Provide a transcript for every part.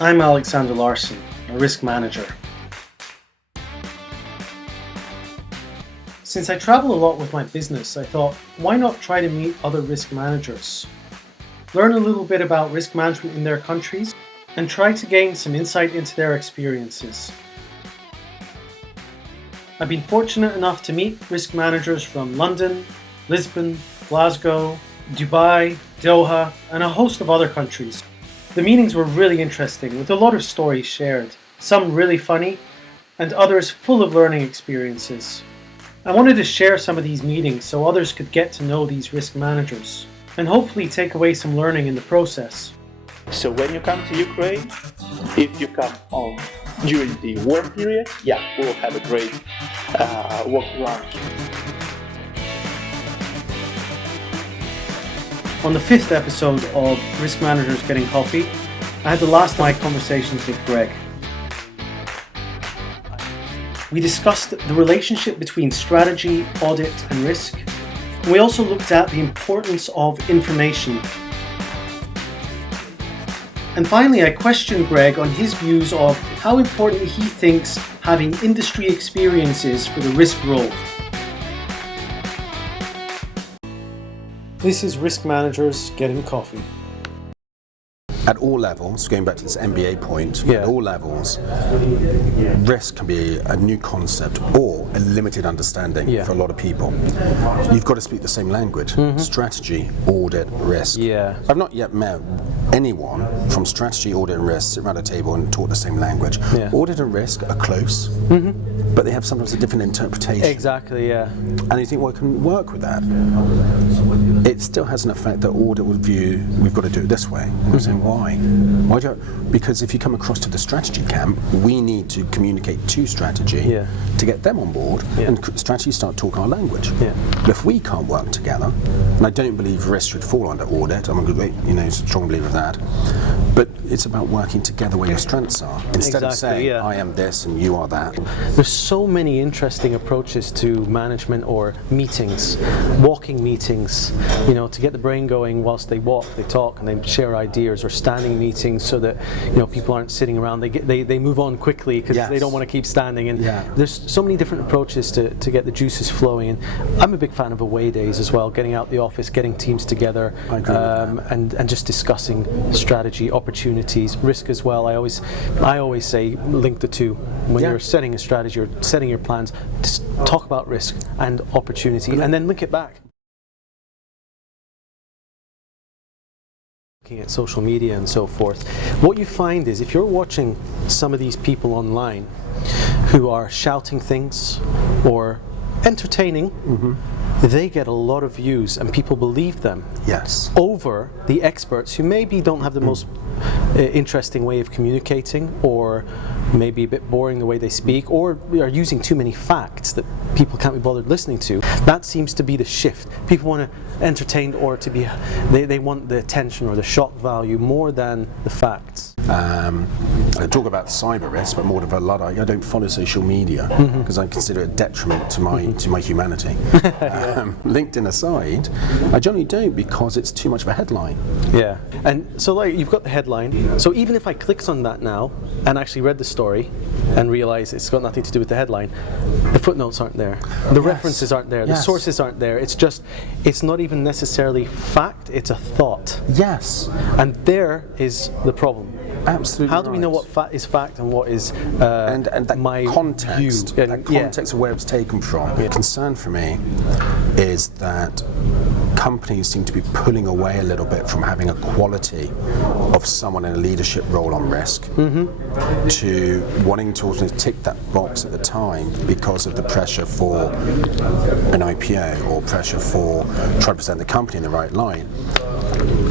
I'm Alexander Larson, a risk manager. Since I travel a lot with my business, I thought, why not try to meet other risk managers? Learn a little bit about risk management in their countries and try to gain some insight into their experiences. I've been fortunate enough to meet risk managers from London, Lisbon, Glasgow, Dubai, Doha, and a host of other countries. The meetings were really interesting, with a lot of stories shared, some really funny, and others full of learning experiences. I wanted to share some of these meetings so others could get to know these risk managers, and hopefully take away some learning in the process. So when you come to Ukraine, if you come on during the warm period, we'll have a great walk around. On the 5th episode of Risk Managers Getting Coffee, I had the last night conversations with Greg. We discussed the relationship between strategy, audit, and risk. We also looked at the importance of information. And finally, I questioned Greg on his views of how important he thinks having industry experience is for the risk role. This is Risk Managers Getting Coffee. At all levels, going back to this MBA point, at all levels, risk can be a new concept or a limited understanding for a lot of people. You've got to speak the same language. Strategy, audit, risk. I've not yet met anyone from strategy, audit and risk sit around a table and talk the same language. Audit and risk are close, but they have sometimes a different interpretation. Exactly, And you think, well, I can work with that. It still has an effect that audit would view, we've got to do it this way. I'm saying, why? Because if you come across to the strategy camp, we need to communicate to strategy to get them on board, and strategy start talking our language. But if we can't work together, and I don't believe risk should fall under audit, I'm a strong believer of that, but it's about working together where your strengths are, instead of saying, I am this and you are that. There's so many interesting approaches to management or meetings, walking meetings, to get the brain going whilst they walk, they talk, and they share ideas, or standing meetings so that people aren't sitting around. They move on quickly because they don't want to keep standing. And there's so many different approaches to get the juices flowing. And I'm a big fan of away days as well, getting out the office, getting teams together, and just discussing strategy, opportunities, risk as well. I always say link the two. When you're setting a strategy or setting your plans, just talk about risk and opportunity, and then link it back. Looking at social media and so forth, what you find is if you're watching some of these people online who are shouting things or entertaining, they get a lot of views and people believe them over the experts who maybe don't have the most interesting way of communicating, or maybe a bit boring the way they speak, or are using too many facts that people can't be bothered listening to. That seems to be the shift. People want to entertain, or to be, they want the attention or the shock value more than the facts. I talk about cyber risk, but more of a Luddite. I don't follow social media because I consider it a detriment to my humanity. LinkedIn aside, I generally don't, because it's too much of a headline. And so you've got the headline. So even if I clicked on that now and actually read the story and realized it's got nothing to do with the headline, the footnotes aren't there, the references aren't there, the sources aren't there. It's not even necessarily fact, it's a thought. And there is the problem. Absolutely. How do we know what is fact and what is and that my context, view? that context of where it's taken from. The concern for me is that companies seem to be pulling away a little bit from having a quality of someone in a leadership role on risk to wanting to also tick that box at the time because of the pressure for an IPO or pressure for trying to present the company in the right light.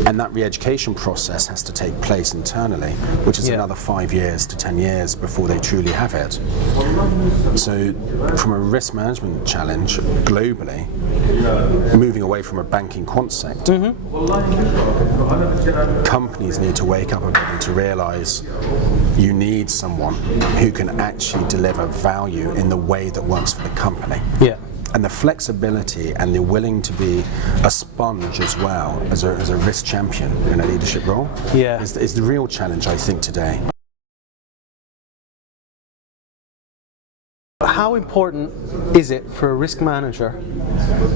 And that re-education process has to take place internally, which is another 5 years to 10 years before they truly have it. So from a risk management challenge globally, moving away from a banking quant sector, companies need to wake up a bit and to realize you need someone who can actually deliver value in the way that works for the company. And the flexibility and the willing to be a sponge as well as a risk champion in a leadership role is the real challenge, I think, today. how important is it for a risk manager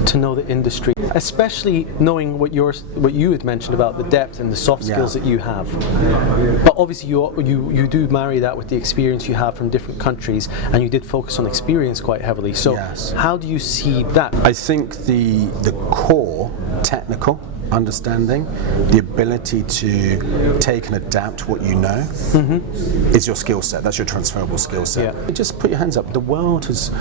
to know the industry, especially knowing what you had mentioned about the depth and the soft skills that you have? But obviously you do marry that with the experience you have from different countries, and you did focus on experience quite heavily. So how do you see that? I think the core technical understanding, the ability to take and adapt what you know, is your skill set. That's your transferable skill set. Yeah. Just put your hands up. The world has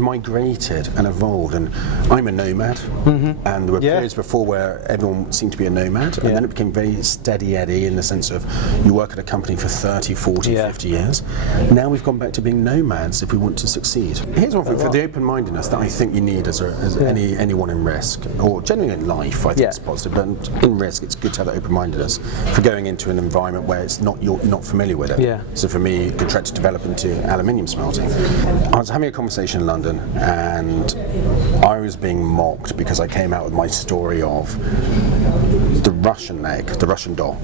migrated and evolved, and I'm a nomad, and there were periods before where everyone seemed to be a nomad, and then it became very steady Eddie in the sense of you work at a company for 30, 40, 50 years. Now we've gone back to being nomads if we want to succeed. Here's one thing for the open-mindedness that I think you need as anyone in risk, or generally in life. I think it's positive. But in risk, it's good to have that open-mindedness for going into an environment where it's not you're not familiar with it. Yeah. So for me, contracted to develop into aluminium smelting. I was having a conversation in London, and I was being mocked because I came out with my story of the Russian doll,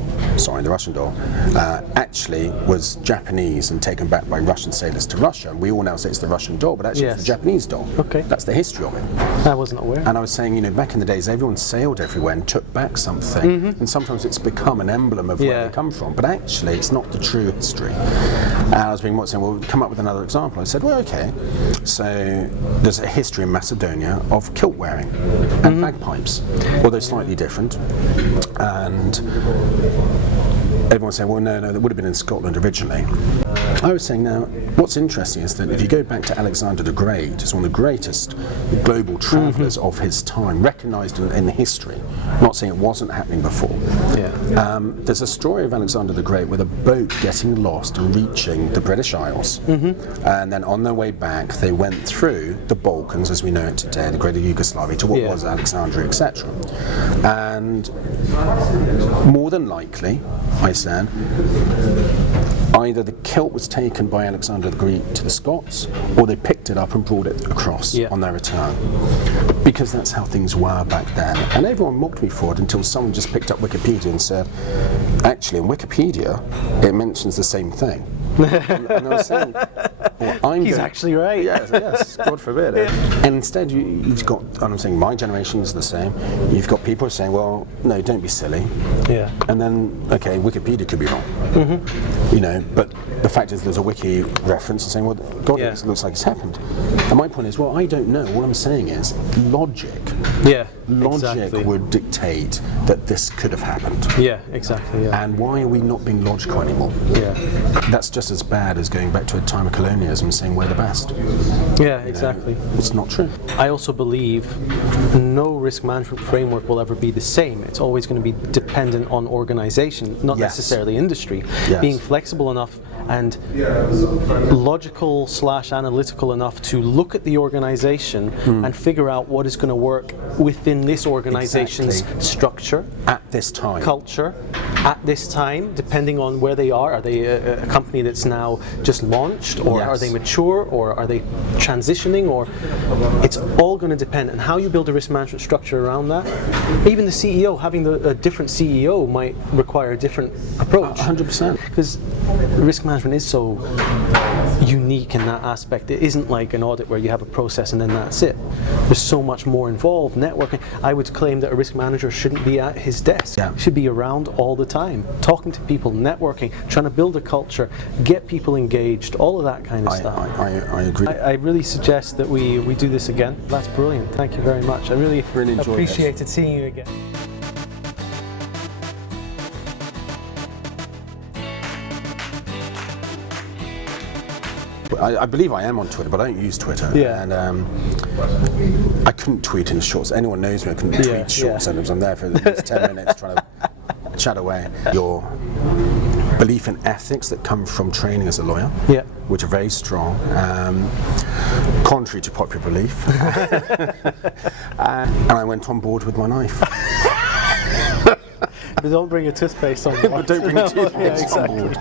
actually was Japanese and taken back by Russian sailors to Russia. And we all now say it's the Russian doll, but actually it's the Japanese doll. Okay. That's the history of it. I wasn't aware. And I was saying, back in the days, everyone sailed everywhere and took back something, and sometimes it's become an emblem of where they come from, but actually it's not the true history. And I was being mocked saying, well, come up with another example. I said, well, okay. So there's a history in Macedonia of kilt wearing and bagpipes, although slightly different. And everyone saying, well, no, that would have been in Scotland originally. I was saying, now, what's interesting is that if you go back to Alexander the Great, he's one of the greatest global travellers of his time, recognised in history. I'm not saying it wasn't happening before. There's a story of Alexander the Great with a boat getting lost and reaching the British Isles. And then on their way back, they went through the Balkans, as we know it today, the greater Yugoslavia, to what was Alexandria, etc. And more than likely, I said, either the kilt was taken by Alexander the Great to the Scots, or they picked it up and brought it across on their return. Because that's how things were back then. And everyone mocked me for it until someone just picked up Wikipedia and said, actually in Wikipedia, it mentions the same thing. And I was saying, well, he's actually right. Yes, God forbid. And instead, you've got, and I'm saying my generation is the same, you've got people saying, well, no, don't be silly. Yeah. And then, okay, Wikipedia could be wrong. But the fact is there's a wiki reference and saying, well, God, it looks like it's happened. And my point is, well, I don't know. All I'm saying is logic. Logic would dictate that this could have happened. And why are we not being logical anymore? That's just as bad as going back to a time of colonialism and saying we're the best. It's not true. I also believe no risk management framework will ever be the same. It's always going to be dependent on organization, not necessarily industry. Being flexible enough and logical / analytical enough to look at the organization and figure out what is going to work within this organization's structure at this time, culture at this time, depending on where they are. Are they a company that's now just launched, or are they mature, or are they transitioning, or it's all going to depend. And how you build a risk management structure around that, even the CEO, having a different CEO might require a different approach. 100%. Because risk management is so unique in that aspect. It isn't like an audit where you have a process and then that's it. There's so much more involved. Networking. I would claim that a risk manager shouldn't be at his desk. He should be around all the time, talking to people, networking, trying to build a culture, get people engaged, all of that kind of stuff. I agree. I really suggest that we do this again. That's brilliant. Thank you very much. I really appreciated seeing you again. I believe I am on Twitter, but I don't use Twitter. And I couldn't tweet in shorts. Anyone knows me, I couldn't tweet short sentences. I'm there for at least 10 minutes trying to chat away. Your belief in ethics that come from training as a lawyer, which are very strong, contrary to popular belief. And I went on board with my knife. But don't bring a toothpaste on board. But don't bring a toothpaste on board.